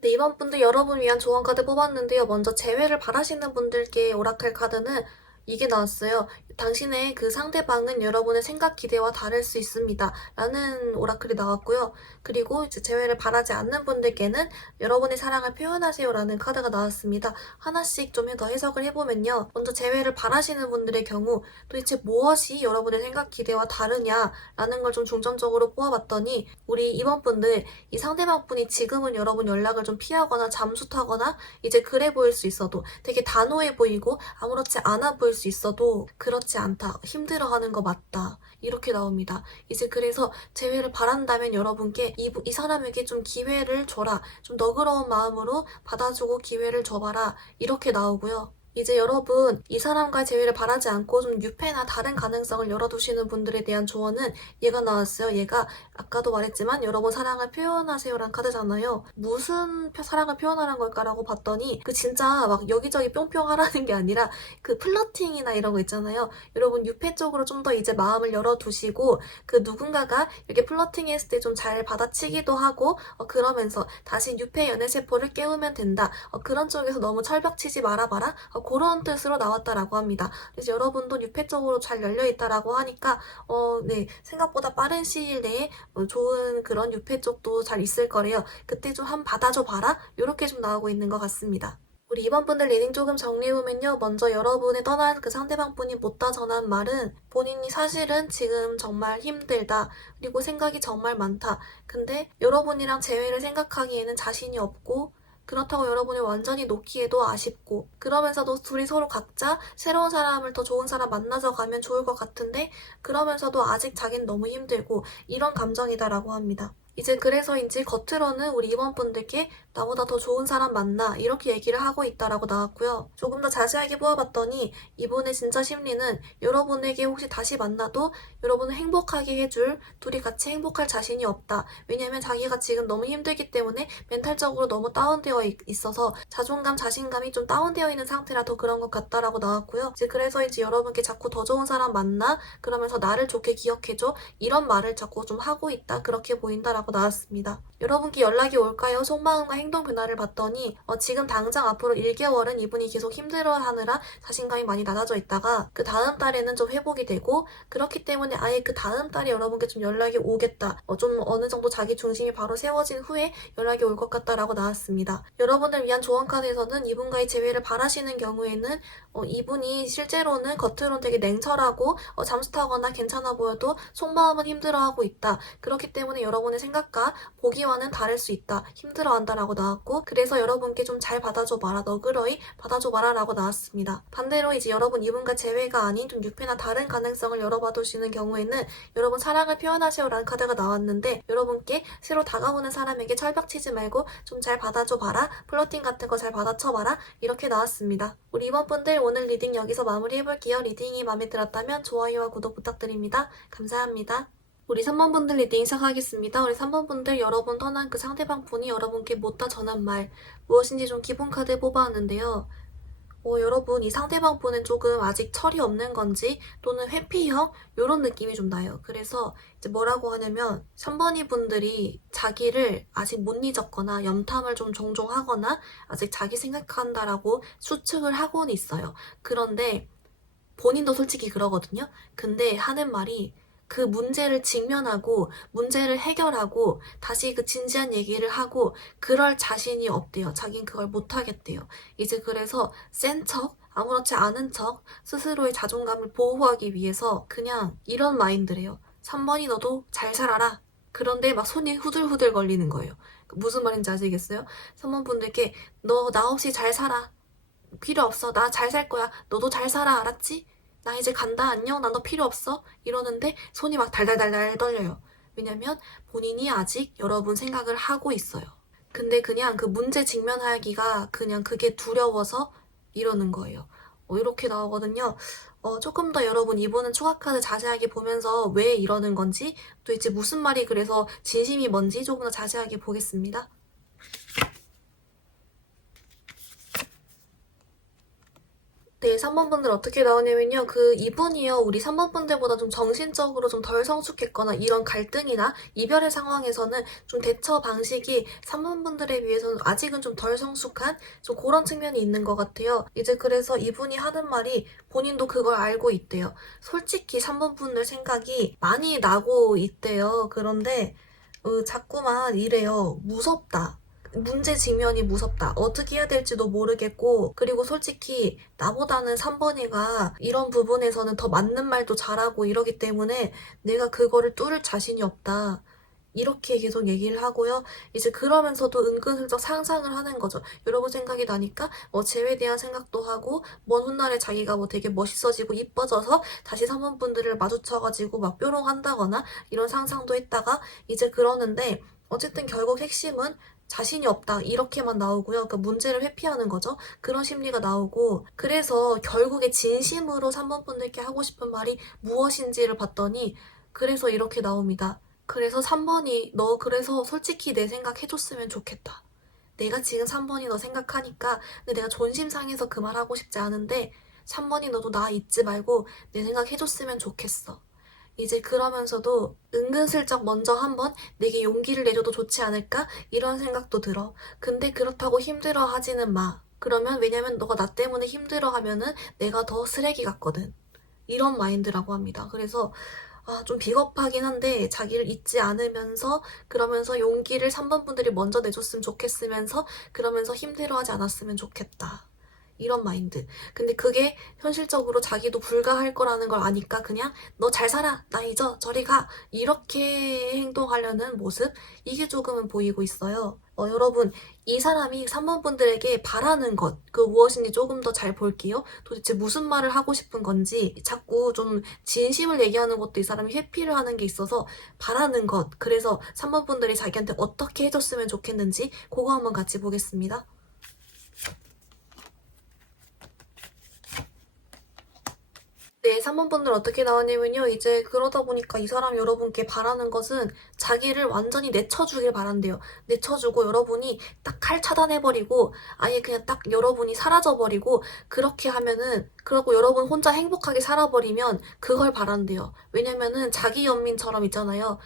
네, 이번 분들 여러분 위한 조언 카드 뽑았는데요. 먼저 재회를 바라시는 분들께 오라클 카드는 이게 나왔어요. 당신의 그 상대방은 여러분의 생각 기대와 다를 수 있습니다. 라는 오라클이 나왔고요. 그리고 이제 재회를 바라지 않는 분들께는 여러분의 사랑을 표현하세요. 라는 카드가 나왔습니다. 하나씩 좀 더 해석을 해보면요. 먼저 재회를 바라시는 분들의 경우 도대체 무엇이 여러분의 생각 기대와 다르냐 라는 걸 좀 중점적으로 뽑아봤더니 우리 이번 분들 이 상대방 분이 지금은 여러분 연락을 좀 피하거나 잠수 타거나 이제 그래 보일 수 있어도 되게 단호해 보이고 아무렇지 않아 보일 수 있어도 그렇지 않다. 힘들어하는 거 맞다. 이렇게 나옵니다. 이제 그래서 재회를 바란다면 여러분께 이 사람에게 좀 기회를 줘라. 좀 너그러운 마음으로 받아주고 기회를 줘봐라. 이렇게 나오고요. 이제 여러분, 이 사람과의 재회를 바라지 않고 좀 유패나 다른 가능성을 열어두시는 분들에 대한 조언은 얘가 나왔어요. 얘가 아까도 말했지만 여러분 사랑을 표현하세요란 카드잖아요. 무슨 사랑을 표현하는 걸까라고 봤더니 그 진짜 막 여기저기 뿅뿅 하라는 게 아니라 그 플러팅이나 이런 거 있잖아요. 여러분 유패 쪽으로 좀 더 이제 마음을 열어두시고 그 누군가가 이렇게 플러팅 했을 때 좀 잘 받아치기도 하고 그러면서 다시 유패 연애세포를 깨우면 된다. 그런 쪽에서 너무 철벽치지 말아봐라. 그런 뜻으로 나왔다라고 합니다. 그래서 여러분도 유패 쪽으로 잘 열려있다라고 하니까 네, 생각보다 빠른 시일 내에 좋은 그런 유패 쪽도 잘 있을 거래요. 그때 좀 한 받아줘 봐라. 이렇게 좀 나오고 있는 것 같습니다. 우리 이번 분들 리딩 조금 정리해보면요. 먼저 여러분의 떠난 그 상대방 분이 못다 전한 말은 본인이 사실은 지금 정말 힘들다. 그리고 생각이 정말 많다. 근데 여러분이랑 재회를 생각하기에는 자신이 없고 그렇다고 여러분이 완전히 놓기에도 아쉽고 그러면서도 둘이 서로 각자 새로운 사람을 더 좋은 사람 만나서 가면 좋을 것 같은데 그러면서도 아직 자긴 너무 힘들고 이런 감정이다라고 합니다. 이제 그래서인지 겉으로는 우리 임원분들께 나보다 더 좋은 사람 만나 이렇게 얘기를 하고 있다라고 나왔고요. 조금 더 자세하게 보아봤더니 이분의 진짜 심리는 여러분에게 혹시 다시 만나도 여러분을 행복하게 해줄 둘이 같이 행복할 자신이 없다. 왜냐면 자기가 지금 너무 힘들기 때문에 멘탈적으로 너무 다운되어 있어서 자존감, 자신감이 좀 다운되어 있는 상태라 더 그런 것 같다라고 나왔고요. 이제 그래서인지 여러분께 자꾸 더 좋은 사람 만나 그러면서 나를 좋게 기억해줘 이런 말을 자꾸 좀 하고 있다 그렇게 보인다라고 나왔습니다. 여러분께 연락이 올까요? 속마음과 행동 변화를 봤더니 지금 당장 앞으로 1개월은 이분이 계속 힘들어하느라 자신감이 많이 낮아져 있다가 그 다음 달에는 좀 회복이 되고 그렇기 때문에 아예 그 다음 달에 여러분께 좀 연락이 오겠다. 좀 어느 정도 자기 중심이 바로 세워진 후에 연락이 올 것 같다라고 나왔습니다. 여러분을 위한 조언 카드에서는 이분과의 재회를 바라시는 경우에는 이분이 실제로는 겉으로는 되게 냉철하고 잠수 타거나 괜찮아 보여도 속마음은 힘들어하고 있다. 그렇기 때문에 여러분의 생각과 보기와는 다를 수 있다. 힘들어한다라고 나왔고 그래서 여러분께 좀 잘 받아줘 봐라. 너그러이 받아줘 봐라 라고 나왔습니다. 반대로 이제 여러분 이분과 재회가 아닌 좀 유패나 다른 가능성을 열어봐 두시는 경우에는 여러분 사랑을 표현하세요 라는 카드가 나왔는데 여러분께 새로 다가오는 사람에게 철벽치지 말고 좀 잘 받아줘 봐라. 플러팅 같은 거 잘 받아쳐 봐라. 이렇게 나왔습니다. 우리 이번 분들 오늘 리딩 여기서 마무리해볼게요. 리딩이 마음에 들었다면 좋아요와 구독 부탁드립니다. 감사합니다. 우리 3번 분들 리딩 시작하겠습니다. 우리 3번 분들 여러분 떠난 그 상대방 분이 여러분께 못다 전한 말 무엇인지 좀 기본 카드 뽑아왔는데요. 여러분 이 상대방 분은 조금 아직 철이 없는 건지 또는 회피형 이런 느낌이 좀 나요. 그래서 이제 뭐라고 하냐면 3번이 분들이 자기를 아직 못 잊었거나 염탐을 좀 종종 하거나 아직 자기 생각한다라고 수측을 하고는 있어요. 그런데 본인도 솔직히 그러거든요. 근데 하는 말이 그 문제를 직면하고 문제를 해결하고 다시 그 진지한 얘기를 하고 그럴 자신이 없대요. 자긴 그걸 못하겠대요. 이제 그래서 센 척, 아무렇지 않은 척 스스로의 자존감을 보호하기 위해서 그냥 이런 마인드래요. 3번이 너도 잘 살아라. 그런데 막 손이 후들후들 걸리는 거예요. 무슨 말인지 아시겠어요? 3번 분들께 너 나 없이 잘 살아. 필요 없어. 나 잘 살 거야. 너도 잘 살아. 알았지? 나 이제 간다. 안녕. 나 너 필요 없어. 이러는데 손이 막 달달달달 떨려요. 왜냐면 본인이 아직 여러분 생각을 하고 있어요. 근데 그냥 그 문제 직면하기가 그냥 그게 두려워서 이러는 거예요. 이렇게 나오거든요. 조금 더 여러분 이분은 추가카드 자세하게 보면서 왜 이러는 건지 도대체 무슨 말이 그래서 진심이 뭔지 조금 더 자세하게 보겠습니다. 네, 3번 분들 어떻게 나오냐면요. 이분이요, 우리 3번 분들보다 좀 정신적으로 좀 덜 성숙했거나 이런 갈등이나 이별의 상황에서는 좀 대처 방식이 3번 분들에 비해서는 아직은 좀 덜 성숙한 좀 그런 측면이 있는 것 같아요. 이제 그래서 이분이 하는 말이 본인도 그걸 알고 있대요. 솔직히 3번 분들 생각이 많이 나고 있대요. 그런데 자꾸만 이래요. 무섭다. 문제 직면이 무섭다. 어떻게 해야 될지도 모르겠고 그리고 솔직히 나보다는 3번이가 이런 부분에서는 더 맞는 말도 잘하고 이러기 때문에 내가 그거를 뚫을 자신이 없다. 이렇게 계속 얘기를 하고요. 이제 그러면서도 은근슬쩍 상상을 하는 거죠. 여러분 생각이 나니까 재회에 대한 생각도 하고 먼 훗날에 자기가 되게 멋있어지고 이뻐져서 다시 3번분들을 마주쳐가지고 막 뾰롱한다거나 이런 상상도 했다가 이제 그러는데 어쨌든 결국 핵심은 자신이 없다 이렇게만 나오고요. 그러니까 문제를 회피하는 거죠. 그런 심리가 나오고 그래서 결국에 진심으로 3번 분들께 하고 싶은 말이 무엇인지를 봤더니 그래서 이렇게 나옵니다. 그래서 3번이 너 그래서 솔직히 내 생각 해줬으면 좋겠다. 내가 지금 3번이 너 생각하니까 근데 내가 존심 상해서 그 말 하고 싶지 않은데 3번이 너도 나 잊지 말고 내 생각 해줬으면 좋겠어. 이제 그러면서도 은근슬쩍 먼저 한번 내게 용기를 내줘도 좋지 않을까? 이런 생각도 들어. 근데 그렇다고 힘들어 하지는 마. 그러면 왜냐면 너가 나 때문에 힘들어 하면은 내가 더 쓰레기 같거든. 이런 마인드라고 합니다. 그래서 좀 비겁하긴 한데 자기를 잊지 않으면서 그러면서 용기를 3번 분들이 먼저 내줬으면 좋겠으면서 그러면서 힘들어하지 않았으면 좋겠다. 이런 마인드. 근데 그게 현실적으로 자기도 불가할 거라는 걸 아니까 그냥 너 잘 살아. 나 잊어. 저리 가. 이렇게 행동하려는 모습? 이게 조금은 보이고 있어요. 여러분, 이 사람이 3번 분들에게 바라는 것, 그 무엇인지 조금 더 잘 볼게요. 도대체 무슨 말을 하고 싶은 건지 자꾸 좀 진심을 얘기하는 것도 이 사람이 회피를 하는 게 있어서 바라는 것, 그래서 3번 분들이 자기한테 어떻게 해줬으면 좋겠는지 그거 한번 같이 보겠습니다. 네, 3번 분들 어떻게 나왔냐면요. 이제 그러다 보니까 이 사람 여러분께 바라는 것은 자기를 완전히 내쳐주길 바란대요. 내쳐주고 여러분이 딱 칼 차단해버리고 아예 그냥 딱 여러분이 사라져버리고 그렇게 하면은 그러고 여러분 혼자 행복하게 살아버리면 그걸 바란대요. 왜냐면은 자기 연민처럼 있잖아요.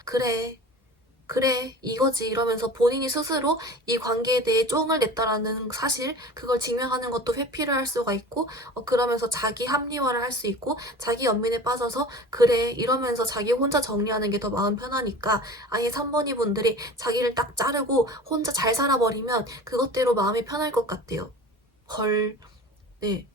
그래, 이거지. 이러면서 본인이 스스로 이 관계에 대해 쫑을 냈다라는 사실, 그걸 증명하는 것도 회피를 할 수가 있고, 그러면서 자기 합리화를 할 수 있고, 자기 연민에 빠져서, 그래, 이러면서 자기 혼자 정리하는 게 더 마음 편하니까, 아예 3번이 분들이 자기를 딱 자르고 혼자 잘 살아버리면 그것대로 마음이 편할 것 같아요. 헐, 네.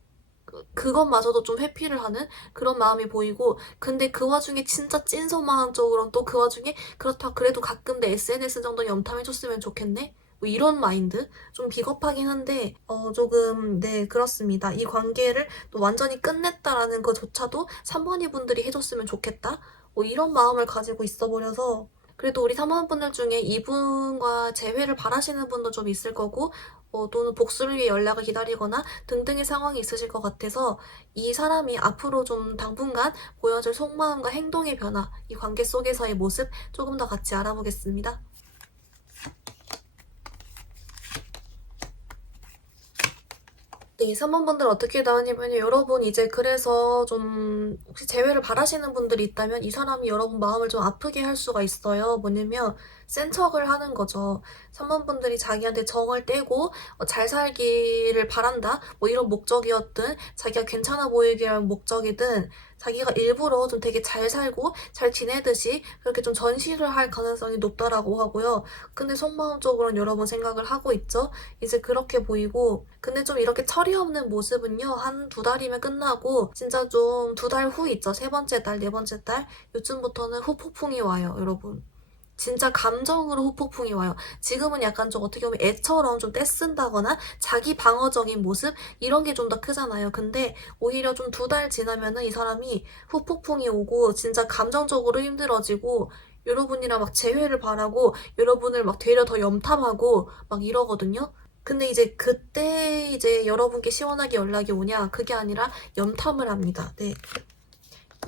그것마저도 좀 회피를 하는 그런 마음이 보이고 근데 그 와중에 진짜 찐속마음적으로는 또 그 와중에 그렇다 그래도 가끔 내 SNS 정도 염탐해줬으면 좋겠네? 뭐 이런 마인드? 좀 비겁하긴 한데 조금 네 그렇습니다. 이 관계를 또 완전히 끝냈다라는 것조차도 3번이 분들이 해줬으면 좋겠다? 뭐 이런 마음을 가지고 있어버려서 그래도 우리 3번 분들 중에 이분과 재회를 바라시는 분도 좀 있을 거고 또는 복수를 위해 연락을 기다리거나 등등의 상황이 있으실 것 같아서 이 사람이 앞으로 좀 당분간 보여줄 속마음과 행동의 변화, 이 관계 속에서의 모습 조금 더 같이 알아보겠습니다. 네, 3번 분들 어떻게 나왔냐면 여러분 이제 그래서 좀 혹시 재회를 바라시는 분들이 있다면 이 사람이 여러분 마음을 좀 아프게 할 수가 있어요. 뭐냐면 센 척을 하는 거죠. 3번 분들이 자기한테 정을 떼고 잘 살기를 바란다. 뭐 이런 목적이었든 자기가 괜찮아 보이기 위한 목적이든 자기가 일부러 좀 되게 잘 살고 잘 지내듯이 그렇게 좀 전시를 할 가능성이 높다라고 하고요. 근데 속마음적으로는 여러분 생각을 하고 있죠. 이제 그렇게 보이고 근데 좀 이렇게 철이 없는 모습은요 한 두 달이면 끝나고 진짜 좀 두 달 후 있죠. 세 번째 달, 네 번째 달 요즘부터는 후폭풍이 와요 여러분. 진짜 감정으로 후폭풍이 와요. 지금은 약간 좀 어떻게 보면 애처럼 좀 떼쓴다거나 자기 방어적인 모습 이런 게 좀 더 크잖아요. 근데 오히려 좀 두 달 지나면은 이 사람이 후폭풍이 오고 진짜 감정적으로 힘들어지고 여러분이랑 막 재회를 바라고 여러분을 막 되려 더 염탐하고 막 이러거든요. 근데 이제 그때 이제 여러분께 시원하게 연락이 오냐? 그게 아니라 염탐을 합니다. 네.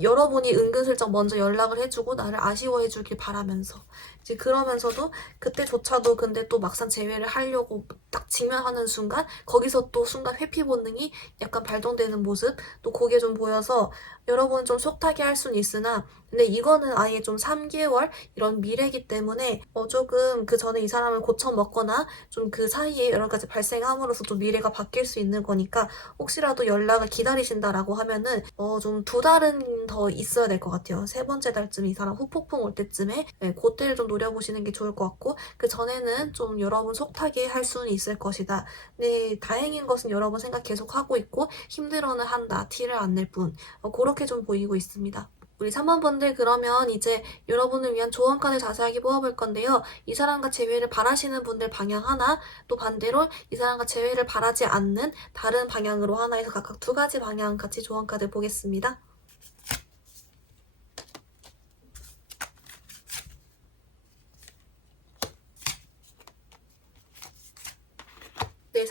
여러분이 은근슬쩍 먼저 연락을 해주고 나를 아쉬워해주길 바라면서 이제 그러면서도 그때조차도 근데 또 막상 재회를 하려고 딱 직면하는 순간 거기서 또 순간 회피 본능이 약간 발동되는 모습 또 그게 좀 보여서 여러분 좀 속타게 할 수는 있으나 근데 이거는 아예 좀 3개월 이런 미래기 때문에 조금 그 전에 이 사람을 고쳐먹거나 좀 그 사이에 여러 가지 발생함으로써 좀 미래가 바뀔 수 있는 거니까 혹시라도 연락을 기다리신다라고 하면은 좀 두 달은 더 있어야 될 것 같아요. 세 번째 달쯤 이 사람 후폭풍 올 때쯤에 네, 그때를 좀 노려보시는 게 좋을 것 같고 그 전에는 좀 여러분 속타게 할 수는 있을 것이다. 네, 다행인 것은 여러분 생각 계속 하고 있고 힘들어는 한다. 티를 안 낼 뿐. 그렇게 좀 보이고 있습니다. 우리 3번 분들 그러면 이제 여러분을 위한 조언칸을 자세하게 뽑아볼 건데요. 이 사람과 재회를 바라시는 분들 방향 하나, 또 반대로 이 사람과 재회를 바라지 않는 다른 방향으로 하나 해서 각각 두 가지 방향 같이 조언카드 보겠습니다.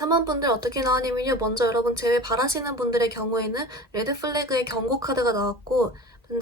3번분들 어떻게 나왔냐면요. 먼저 여러분 제외 바라시는 분들의 경우에는 레드 플래그의 경고 카드가 나왔고,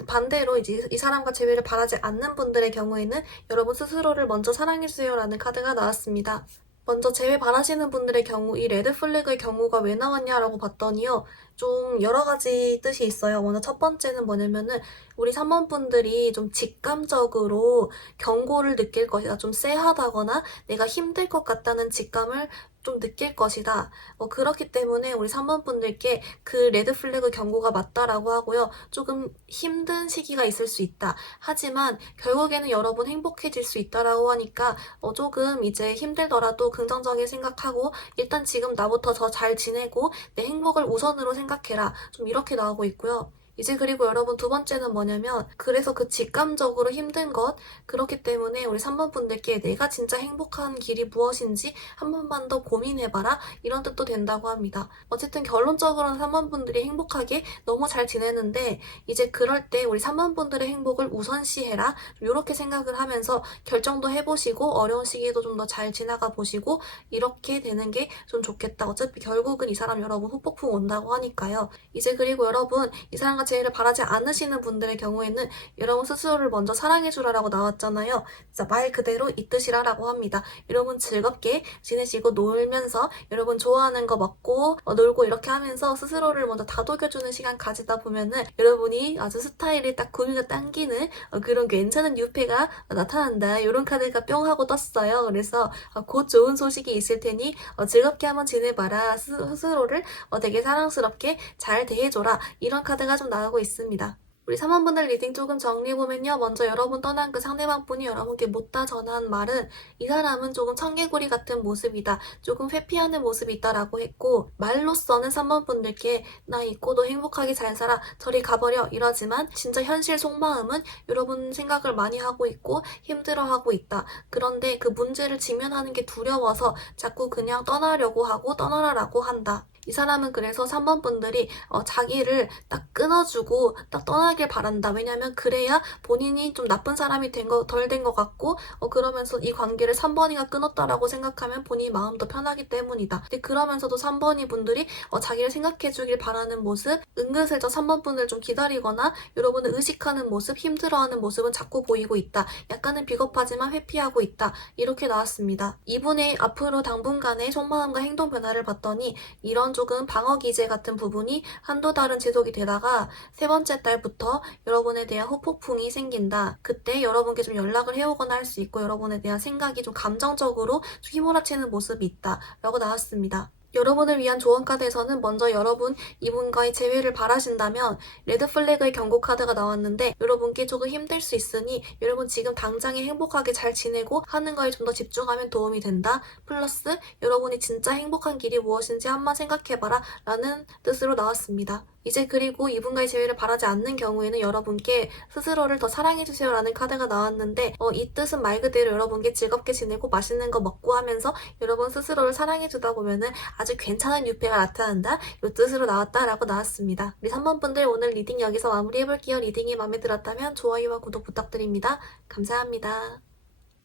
반대로 이제 이 사람과 재회를 바라지 않는 분들의 경우에는 여러분 스스로를 먼저 사랑해주세요 라는 카드가 나왔습니다. 먼저 재회 바라시는 분들의 경우 이 레드 플래그의 경우가 왜 나왔냐라고 봤더니요. 좀 여러 가지 뜻이 있어요. 먼저 첫 번째는 뭐냐면은 우리 3번 분들이 좀 직감적으로 경고를 느낄 것이다. 좀 쎄하다거나 내가 힘들 것 같다는 직감을 좀 느낄 것이다. 그렇기 때문에 우리 3번 분들께 그 레드 플래그 경고가 맞다라고 하고요. 조금 힘든 시기가 있을 수 있다. 하지만 결국에는 여러분 행복해질 수 있다라고 하니까 조금 이제 힘들더라도 긍정적인 생각하고 일단 지금 나부터 더 잘 지내고 내 행복을 우선으로 생각해라. 좀 이렇게 나오고 있고요. 이제 그리고 여러분 두 번째는 뭐냐면 그래서 그 직감적으로 힘든 것 그렇기 때문에 우리 3번 분들께 내가 진짜 행복한 길이 무엇인지 한 번만 더 고민해봐라 이런 뜻도 된다고 합니다. 어쨌든 결론적으로는 3번 분들이 행복하게 너무 잘 지내는데 이제 그럴 때 우리 3번 분들의 행복을 우선시해라 이렇게 생각을 하면서 결정도 해보시고 어려운 시기도 좀 더 잘 지나가 보시고 이렇게 되는 게 좀 좋겠다. 어차피 결국은 이 사람 여러분 후폭풍 온다고 하니까요. 이제 그리고 여러분 이 사람과 재회를 바라지 않으시는 분들의 경우에는 여러분 스스로를 먼저 사랑해주라라고 나왔잖아요. 진짜 말 그대로 이 뜻이라라고 합니다. 여러분 즐겁게 지내시고 놀면서 여러분 좋아하는 거 먹고 놀고 이렇게 하면서 스스로를 먼저 다독여주는 시간 가지다 보면은 여러분이 아주 스타일이 딱 구미가 당기는 그런 괜찮은 유패가 나타난다. 이런 카드가 뿅 하고 떴어요. 그래서 곧 좋은 소식이 있을 테니 즐겁게 한번 지내봐라. 스스로를 되게 사랑스럽게 잘 대해줘라. 이런 카드가 좀 나오고 있습니다. 우리 3번분들 리딩 조금 정리해보면요. 먼저 여러분 떠난 그 상대방분이 여러분께 못다 전한 말은 이 사람은 조금 청개구리 같은 모습이다. 조금 회피하는 모습이 있다라고 했고 말로써는 3번분들께 나 있고도 행복하게 잘 살아. 저리 가버려. 이러지만 진짜 현실 속마음은 여러분 생각을 많이 하고 있고 힘들어하고 있다. 그런데 그 문제를 직면하는 게 두려워서 자꾸 그냥 떠나려고 하고 떠나라라고 한다. 이 사람은 그래서 3번 분들이 자기를 딱 끊어주고 딱 떠나길 바란다. 왜냐면 그래야 본인이 좀 나쁜 사람이 덜 된 것 같고 그러면서 이 관계를 3번이가 끊었다라고 생각하면 본인이 마음도 편하기 때문이다. 근데 그러면서도 3번이 분들이 자기를 생각해주길 바라는 모습 은근슬쩍 3번 분들 좀 기다리거나 여러분을 의식하는 모습 힘들어하는 모습은 자꾸 보이고 있다. 약간은 비겁하지만 회피하고 있다. 이렇게 나왔습니다. 이분의 앞으로 당분간의 속마음과 행동 변화를 봤더니 이런 조금 방어 기제 같은 부분이 한두 달은 지속이 되다가 세 번째 달부터 여러분에 대한 후폭풍이 생긴다. 그때 여러분께 좀 연락을 해오거나 할 수 있고 여러분에 대한 생각이 좀 감정적으로 좀 휘몰아치는 모습이 있다. 라고 나왔습니다. 여러분을 위한 조언 카드에서는 먼저 여러분 이분과의 재회를 바라신다면 레드 플래그의 경고 카드가 나왔는데 여러분께 조금 힘들 수 있으니 여러분 지금 당장에 행복하게 잘 지내고 하는 거에 좀 더 집중하면 도움이 된다. 플러스 여러분이 진짜 행복한 길이 무엇인지 한번 생각해봐라 라는 뜻으로 나왔습니다. 이제 그리고 이분과의 재회를 바라지 않는 경우에는 여러분께 스스로를 더 사랑해주세요 라는 카드가 나왔는데 이 뜻은 말 그대로 여러분께 즐겁게 지내고 맛있는 거 먹고 하면서 여러분 스스로를 사랑해주다 보면은 아주 괜찮은 유패가 나타난다 이 뜻으로 나왔다라고 나왔습니다. 우리 3번 분들 오늘 리딩 여기서 마무리해볼게요. 리딩이 마음에 들었다면 좋아요와 구독 부탁드립니다. 감사합니다.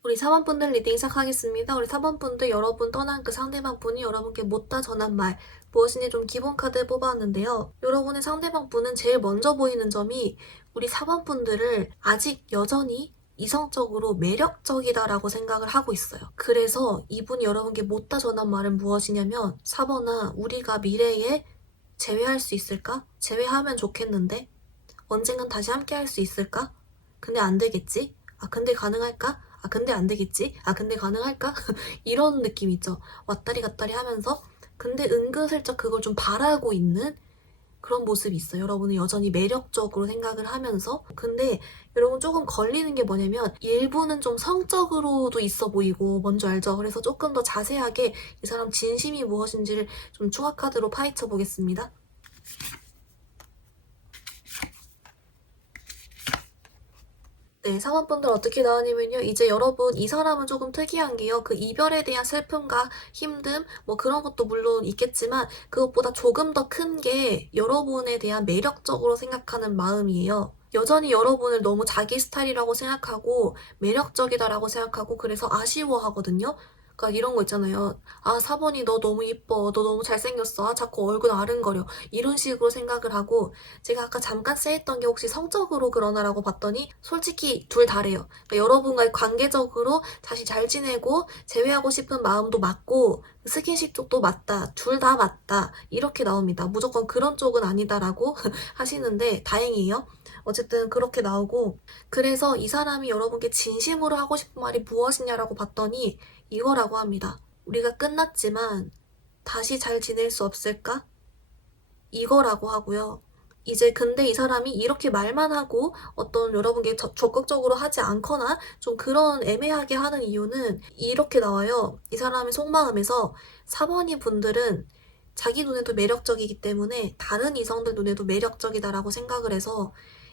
우리 4번 분들 리딩 시작하겠습니다. 우리 4번 분들 여러분 떠난 그 상대방 분이 여러분께 못다 전한 말 무엇인지 좀 기본 카드 뽑아왔는데요. 여러분의 상대방 분은 제일 먼저 보이는 점이 우리 4번 분들을 아직 여전히 이성적으로 매력적이다라고 생각을 하고 있어요. 그래서 이분이 여러분께 못다 전한 말은 무엇이냐면 4번아 우리가 미래에 재회할 수 있을까? 재회하면 좋겠는데? 언젠간 다시 함께 할 수 있을까? 근데 안 되겠지? 근데 가능할까? 근데 안 되겠지? 근데 가능할까? 이런 느낌 있죠. 왔다리 갔다리 하면서 근데 은근슬쩍 그걸 좀 바라고 있는 그런 모습이 있어요. 여러분은 여전히 매력적으로 생각을 하면서 근데 여러분 조금 걸리는 게 뭐냐면 일부는 좀 성적으로도 있어 보이고 뭔지 알죠? 그래서 조금 더 자세하게 이 사람 진심이 무엇인지를 좀 추가 카드로 파헤쳐 보겠습니다. 네, 상황분들 어떻게 나왔냐면요. 이제 여러분 이 사람은 조금 특이한 게요. 그 이별에 대한 슬픔과 힘듦 뭐 그런 것도 물론 있겠지만 그것보다 조금 더 큰 게 여러분에 대한 매력적으로 생각하는 마음이에요. 여전히 여러분을 너무 자기 스타일이라고 생각하고 매력적이다라고 생각하고 그래서 아쉬워하거든요. 그러니까 이런 거 있잖아요. 아, 4번이 너 너무 이뻐. 너 너무 잘생겼어. 아, 자꾸 얼굴 아른거려. 이런 식으로 생각을 하고, 제가 아까 잠깐 쎄했던 게 혹시 성적으로 그러나라고 봤더니 솔직히 둘 다래요. 그러니까 여러분과의 관계적으로 다시 잘 지내고 재회하고 싶은 마음도 맞고 스킨십 쪽도 맞다. 둘 다 맞다. 이렇게 나옵니다. 무조건 그런 쪽은 아니다라고 하시는데 다행이에요. 어쨌든 그렇게 나오고, 그래서 이 사람이 여러분께 진심으로 하고 싶은 말이 무엇이냐라고 봤더니 이거라고 합니다. 우리가 끝났지만 다시 잘 지낼 수 없을까? 이거라고 하고요. 이제 근데 이 사람이 이렇게 말만 하고 어떤 여러분께 적극적으로 하지 않거나 좀 그런 애매하게 하는 이유는 이렇게 나와요. 이 사람의 속마음에서 4번이 분들은 자기 눈에도 매력적이기 때문에 다른 이성들 눈에도 매력적이다라고 생각을 해서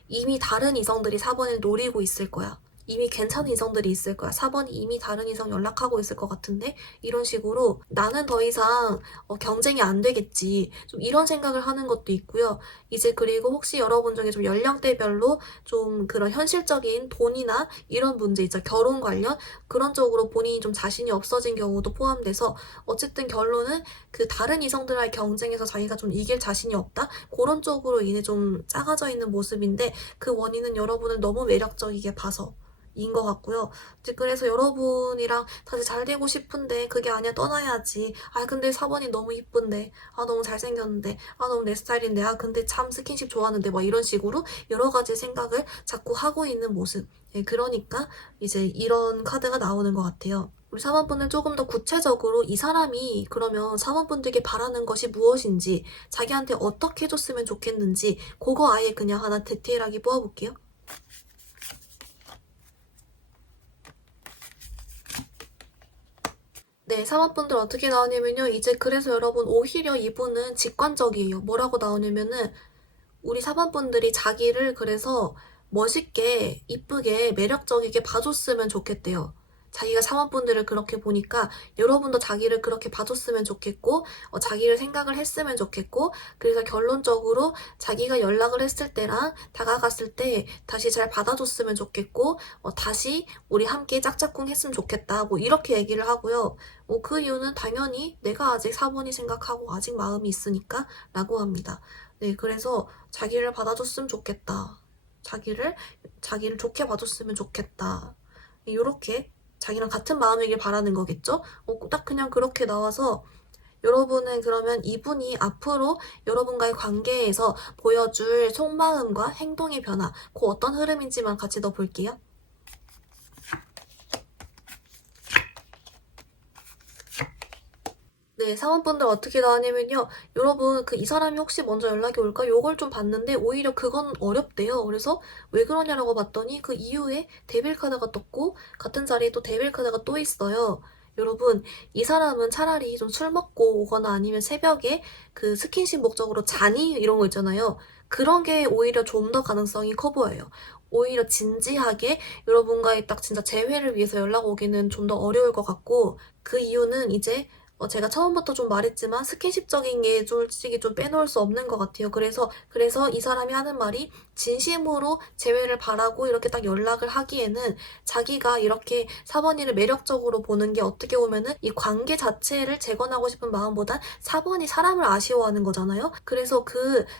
이미 다른 이성들이 4번을 노리고 있을 거야. 이미 괜찮은 이성들이 있을 거야. 4번이 이미 다른 이성 연락하고 있을 것 같은데 이런 식으로 나는 더 이상 경쟁이 안 되겠지. 좀 이런 생각을 하는 것도 있고요. 이제 그리고 혹시 여러분 중에 좀 연령대별로 좀 그런 현실적인 돈이나 이런 문제 있죠. 결혼 관련 그런 쪽으로 본인이 좀 자신이 없어진 경우도 포함돼서 어쨌든 결론은 그 다른 이성들과의 경쟁에서 자기가 좀 이길 자신이 없다. 그런 쪽으로 인해 좀 작아져 있는 모습인데 그 원인은 여러분을 너무 매력적이게 봐서 인 것 같고요. 그래서 여러분이랑 다시 잘 되고 싶은데 그게 아니야 떠나야지. 아 근데 4번이 너무 이쁜데. 아 너무 잘생겼는데. 아 너무 내 스타일인데. 아 근데 참 스킨십 좋아하는데. 막 이런 식으로 여러 가지 생각을 자꾸 하고 있는 모습. 예, 그러니까 이제 이런 카드가 나오는 것 같아요. 우리 4번분은 조금 더 구체적으로 이 사람이 그러면 4번분들께 바라는 것이 무엇인지 자기한테 어떻게 해줬으면 좋겠는지 그거 아예 그냥 하나 디테일하게 뽑아볼게요. 네, 3번분들 어떻게 나오냐면요. 이제 그래서 여러분 오히려 이분은 직관적이에요. 뭐라고 나오냐면은 우리 4번분들이 자기를 그래서 멋있게, 이쁘게, 매력적이게 봐줬으면 좋겠대요. 자기가 4번분들을 그렇게 보니까 여러분도 자기를 그렇게 봐줬으면 좋겠고 자기를 생각을 했으면 좋겠고 그래서 결론적으로 자기가 연락을 했을 때랑 다가갔을 때 다시 잘 받아줬으면 좋겠고 다시 우리 함께 짝짝꿍 했으면 좋겠다. 뭐 이렇게 얘기를 하고요. 그 이유는 당연히 내가 아직 4번이 생각하고 아직 마음이 있으니까 라고 합니다. 네, 그래서 자기를 받아줬으면 좋겠다. 자기를 좋게 봐줬으면 좋겠다. 이렇게 자기랑 같은 마음이길 바라는 거겠죠? 딱 그냥 그렇게 나와서 여러분은 그러면 이분이 앞으로 여러분과의 관계에서 보여줄 속마음과 행동의 변화, 그 어떤 흐름인지만 같이 더 볼게요. 네, 사원분들 어떻게 나왔냐면요. 여러분, 이 사람이 혹시 먼저 연락이 올까? 요걸 좀 봤는데, 오히려 그건 어렵대요. 그래서 왜 그러냐라고 봤더니, 그 이후에 데빌 카드가 떴고, 같은 자리에 또 데빌 카드가 또 있어요. 여러분, 이 사람은 차라리 좀 술 먹고 오거나 아니면 새벽에 그 스킨십 목적으로 자니? 이런 거 있잖아요. 그런 게 오히려 좀 더 가능성이 커 보여요. 오히려 진지하게 여러분과의 딱 진짜 재회를 위해서 연락 오기는 좀 더 어려울 것 같고, 그 이유는 이제 제가 처음부터 좀 말했지만 스킨십적인 게 솔직히 좀 빼놓을 수 없는 것 같아요. 그래서 이 사람이 하는 말이 진심으로 재회를 바라고 이렇게 딱 연락을 하기에는 자기가 이렇게 4번이를 매력적으로 보는 게 어떻게 보면은 이 관계 자체를 재건하고 싶은 마음보단 4번이 사람을 아쉬워하는 거잖아요. 그래서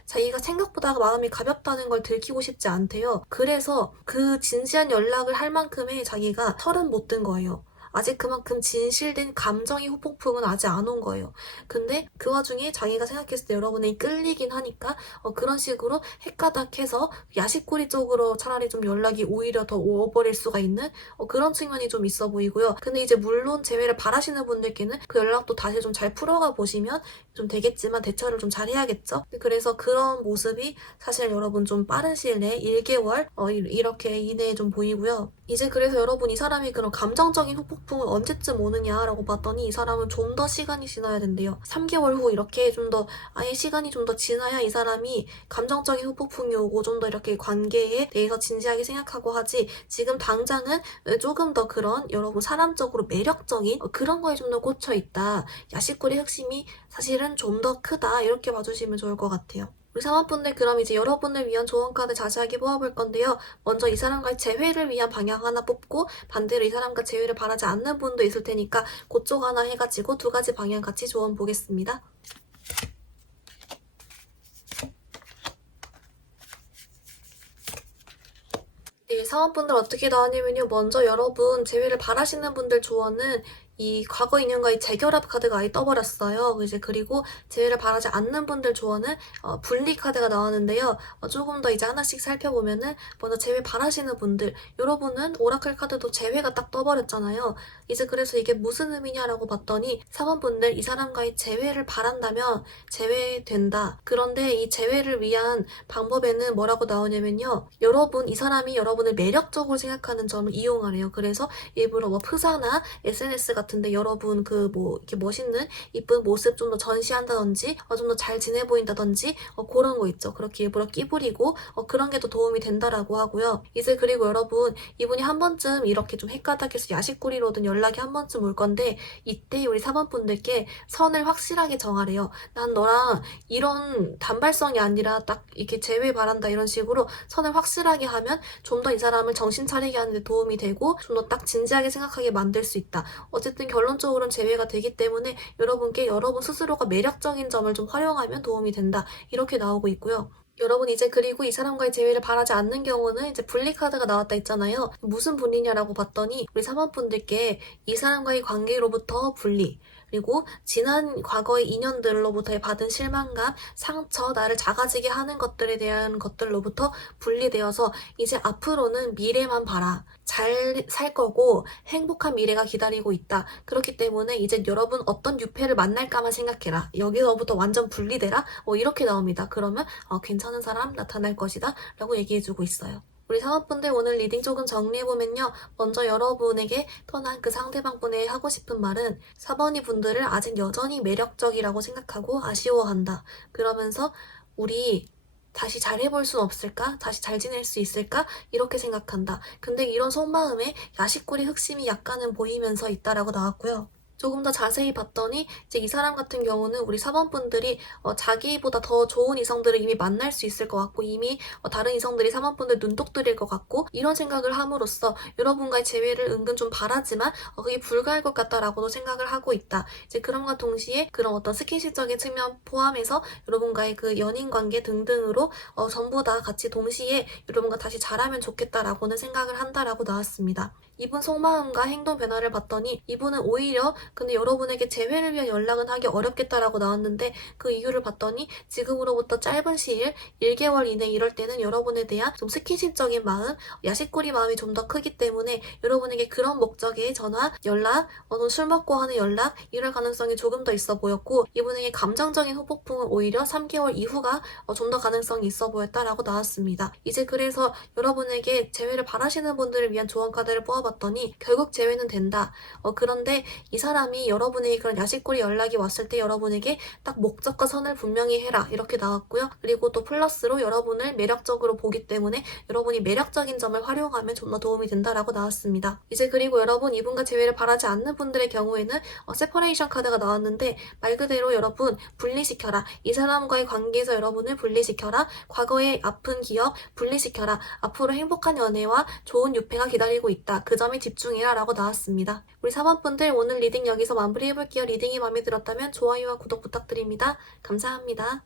자기가 생각보다 마음이 가볍다는 걸 들키고 싶지 않대요. 그래서 그 진지한 연락을 할 만큼의 자기가 털은 못 든 거예요. 아직 그만큼 진실된 감정의 후폭풍은 아직 안 온 거예요. 근데 그 와중에 자기가 생각했을 때 여러분이 끌리긴 하니까 그런 식으로 헷가닥해서 야식거리 쪽으로 차라리 좀 연락이 오히려 더 오버릴 수가 있는 그런 측면이 좀 있어 보이고요. 근데 이제 물론 재회를 바라시는 분들께는 그 연락도 다시 좀 잘 풀어가 보시면 좀 되겠지만 대처를 좀 잘 해야겠죠. 그래서 그런 모습이 사실 여러분 좀 빠른 시일 내에 1개월 이렇게 이내에 좀 보이고요. 이제 그래서 여러분 이 사람이 그런 감정적인 후폭풍은 언제쯤 오느냐라고 봤더니 이 사람은 좀 더 시간이 지나야 된대요. 3개월 후 이렇게 좀 더 아예 시간이 좀 더 지나야 이 사람이 감정적인 후폭풍이 오고 좀 더 이렇게 관계에 대해서 진지하게 생각하고 하지 지금 당장은 조금 더 그런 여러분 사람적으로 매력적인 그런 거에 좀 더 꽂혀 있다. 야식거리 흑심이 사실은 좀 더 크다. 이렇게 봐주시면 좋을 것 같아요. 우리 사원분들 그럼 이제 여러분을 위한 조언 카드 자세하게 뽑아볼 건데요. 먼저 이 사람과의 재회를 위한 방향 하나 뽑고 반대로 이 사람과 재회를 바라지 않는 분도 있을 테니까 그쪽 하나 해가지고 두 가지 방향 같이 조언 보겠습니다. 네, 사원분들 어떻게 나왔냐면요. 먼저 여러분 재회를 바라시는 분들 조언은 이 과거 인연과의 재결합 카드가 아예 떠버렸어요. 이제 그리고 재회를 바라지 않는 분들 조언은 분리 카드가 나왔는데요. 조금 더 이제 하나씩 살펴보면은 먼저 재회 바라시는 분들, 여러분은 오라클 카드도 재회가 딱 떠버렸잖아요. 이제 그래서 이게 무슨 의미냐라고 봤더니 사원분들 이 사람과의 재회를 바란다면 재회된다. 그런데 이 재회를 위한 방법에는 뭐라고 나오냐면요. 여러분, 이 사람이 여러분을 매력적으로 생각하는 점을 이용하래요. 그래서 일부러 뭐 프사나 SNS 같은데 여러분 그 뭐 이렇게 멋있는 이쁜 모습 좀 더 전시한다든지 좀 더 잘 지내 보인다든지 그런 거 있죠. 그렇게 일부러 끼부리고 그런 게 더 도움이 된다라고 하고요. 이제 그리고 여러분 이분이 한 번쯤 이렇게 좀 헷가닥해서 야식거리로든 연락이 한 번쯤 올 건데 이때 우리 사번분들께 선을 확실하게 정하래요. 난 너랑 이런 단발성이 아니라 딱 이렇게 재회 바란다 이런 식으로 선을 확실하게 하면 좀 더 이 사람을 정신 차리게 하는 데 도움이 되고 좀 더 딱 진지하게 생각하게 만들 수 있다. 어쨌든 결론적으로는 재회가 되기 때문에 여러분께 여러분 스스로가 매력적인 점을 좀 활용하면 도움이 된다. 이렇게 나오고 있고요. 여러분 이제 그리고 이 사람과의 재회를 바라지 않는 경우는 이제 분리 카드가 나왔다 했잖아요. 무슨 분리냐라고 봤더니 우리 사모분들께 이 사람과의 관계로부터 분리, 그리고 지난 과거의 인연들로부터 받은 실망감, 상처, 나를 작아지게 하는 것들에 대한 것들로부터 분리되어서 이제 앞으로는 미래만 봐라. 잘 살 거고 행복한 미래가 기다리고 있다. 그렇기 때문에 이제 여러분 어떤 유패를 만날까만 생각해라. 여기서부터 완전 분리되라. 이렇게 나옵니다. 그러면 괜찮은 사람 나타날 것이다. 라고 얘기해주고 있어요. 우리 사업분들 오늘 리딩 조금 정리해보면요. 먼저 여러분에게 떠난 그 상대방분에 하고 싶은 말은 4번이 분들을 아직 여전히 매력적이라고 생각하고 아쉬워한다. 그러면서 우리 다시 잘해볼 순 없을까? 다시 잘 지낼 수 있을까? 이렇게 생각한다. 근데 이런 속마음에 야식거리 흑심이 약간은 보이면서 있다라고 나왔고요. 조금 더 자세히 봤더니 이제 이 사람 같은 경우는 우리 사번분들이 자기보다 더 좋은 이성들을 이미 만날 수 있을 것 같고 이미 다른 이성들이 사번분들 눈독 들일 것 같고 이런 생각을 함으로써 여러분과의 재회를 은근 좀 바라지만 그게 불가할 것 같다라고도 생각을 하고 있다. 이제 그럼과 동시에 그런 어떤 스킨십적인 측면 포함해서 여러분과의 그 연인 관계 등등으로 전부 다 같이 동시에 여러분과 다시 잘하면 좋겠다라고는 생각을 한다라고 나왔습니다. 이분 속마음과 행동 변화를 봤더니 이분은 오히려 근데 여러분에게 재회를 위한 연락은 하기 어렵겠다라고 나왔는데 그 이유를 봤더니 지금으로부터 짧은 시일 1개월 이내 이럴 때는 여러분에 대한 좀 스킨십적인 마음, 야식거리 마음이 좀 더 크기 때문에 여러분에게 그런 목적의 전화, 연락, 술 먹고 하는 연락 이럴 가능성이 조금 더 있어 보였고 이분에게 감정적인 후폭풍은 오히려 3개월 이후가 좀 더 가능성이 있어 보였다라고 나왔습니다. 이제 그래서 여러분에게 재회를 바라시는 분들을 위한 조언 카드를 뽑아봤더니 결국 재회는 된다. 그런데 이 사람이 여러분에게 그런 야식거리 연락이 왔을 때 여러분에게 딱 목적과 선을 분명히 해라 이렇게 나왔고요. 그리고 또 플러스로 여러분을 매력적으로 보기 때문에 여러분이 매력적인 점을 활용하면 좀 더 도움이 된다라고 나왔습니다. 이제 그리고 여러분 이분과 재회를 바라지 않는 분들의 경우에는 세퍼레이션 카드가 나왔는데 말 그대로 여러분 분리시켜라. 이 사람과의 관계에서 여러분을 분리시켜라. 과거의 아픈 기억 분리시켜라. 앞으로 행복한 연애와 좋은 유패가 기다리고 있다. 그 점에 집중해라 라고 나왔습니다. 우리 사번분들 오늘 리딩 여기서 마무리해볼게요. 리딩이 마음에 들었다면 좋아요와 구독 부탁드립니다. 감사합니다.